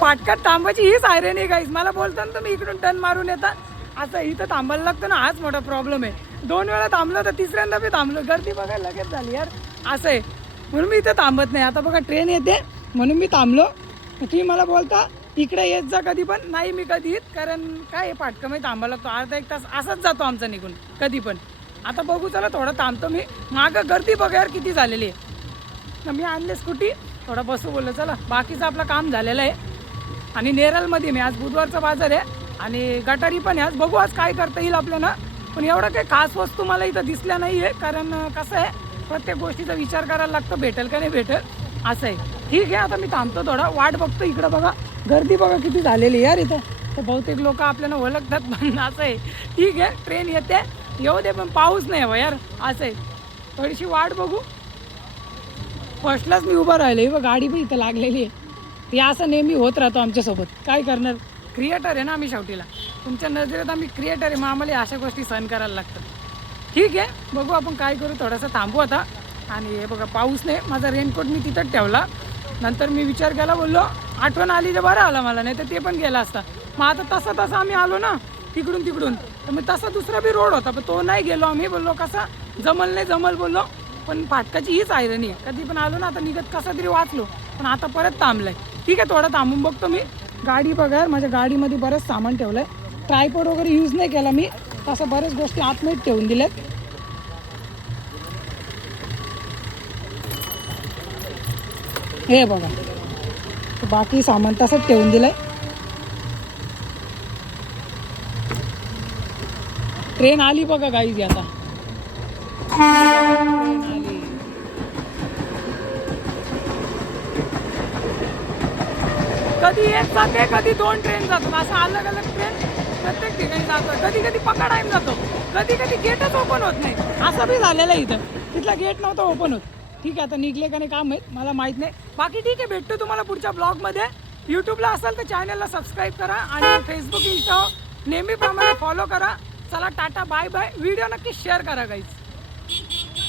फाटकात थांबायची हीच आयरन आहे गाईज. मला बोलताना तुम्ही इकडून टर्न मारून येता, असं इथं थांबायला लागतं ना, हाच मोठा प्रॉब्लेम आहे. 2 वेळा थांबलो तर तिसऱ्यांदा बी थांबलो, गर्दी बघायला लगेच झाली यार, असं आहे. म्हणून मी इथं थांबत नाही. आता बघा ट्रेन येते म्हणून मी थांबलो. तुम्ही मला बोलता इकडे येत जा कधी पण, नाही मी कधी येत, कारण काय आहे फाटकामध्ये थांबायला लागतो, अर्धा 1 तास असाच जातो आमचा निघून कधी पण. आता बघू चला थोडं थांबतो मी. मागं गर्दी बघा यार किती झालेली आहे. मी आणले स्कूटी, थोडं बसू बोललं चला, बाकीचं आपलं काम झालेलं आहे. आणि नेरळमध्ये मी आज बुधवारचा बाजार आहे आणि गटारी पण आहे आज. बघू आज काय करता येईल आपल्याला. पण एवढं काही खास वस्तू मला इथं दिसल्या नाही आहे, कारण कसं आहे प्रत्येक गोष्टीचा विचार करायला लागतो, भेटेल का नाही भेटेल असं आहे. ठीक आहे आता मी थांबतो, थोडा वाट बघतो. इकडं बघा गर्दी बघा किती झालेली यार इथं. तर बहुतेक लोक आपल्याला ओळखतात पण असं आहे. ठीक आहे ट्रेन येते, येऊ दे, पण पाऊस नाही हवा यार, असं आहे. थोडीशी वाट बघू. फर्स्टलाच मी उभं राहिलो आहे, गाडी पण इथं लागलेली आहे. ते असं नेहमी होत राहतो आमच्यासोबत, काय करणार, क्रिएटर आहे ना आम्ही शेवटीला. तुमच्या नजरेत आम्ही क्रिएटर आहे, मग आम्हाला अशा गोष्टी सहन करायला लागतात. ठीक आहे बघू आपण काय करू, थोडंसं थांबू आता. आणि हे बघा पाऊस नाही, माझा रेनकोट मी तिथंच ठेवला. नंतर मी विचार केला, बोललो आठवण आली तर बरं आला मला, नाही तर ते पण गेला असता. मग आता तसं आम्ही आलो ना तिकडून, तर मग तसा दुसरा बी रोड होता, पण तो नाही गेलो आम्ही. बोललो कसा जमल बोललो. पण फाटकाची हीच आयरनी आहे, कधी पण आलो ना आता निघत कसा तरी वाचलो, पण आता परत थांबलाय. ठीक आहे थोडं थांबून बघतो मी. गाडी बघा, माझ्या गाडीमध्ये बरंच सामान ठेवलं आहे. ट्रायपॉड वगैरे यूज नाही केला मी, तसं बऱ्याच गोष्टी आतमध्ये ठेवून दिल्यात. हे बघा बाकी सामान तसंच ठेवून दिलंय. ट्रेन आली बघा गाईज आता. ट्रेन आली. कधी एक जाते, कधी 2 ट्रेन जातात, असं अलग अलग ट्रेन प्रत्येक ठिकाणी जातो. कधी कधी पका टाईम जातो, कधी गेटच ओपन होत नाही, असं बी झालेलं आहे इथं. तिथला गेट नव्हता ओपन होत. ठीक आहे आता निघले का नाही काम माहीत, मला माहीत नाही. बाकी ठीक आहे, भेटतो तुम्हाला पुढच्या ब्लॉगमध्ये. यूट्यूबला असाल तर चॅनलला सबस्क्राईब करा आणि फेसबुक इंस्टा नेहमीप्रमाणे फॉलो करा. चला टाटा बाय बाय. व्हिडिओ नक्की शेअर करा गाईज.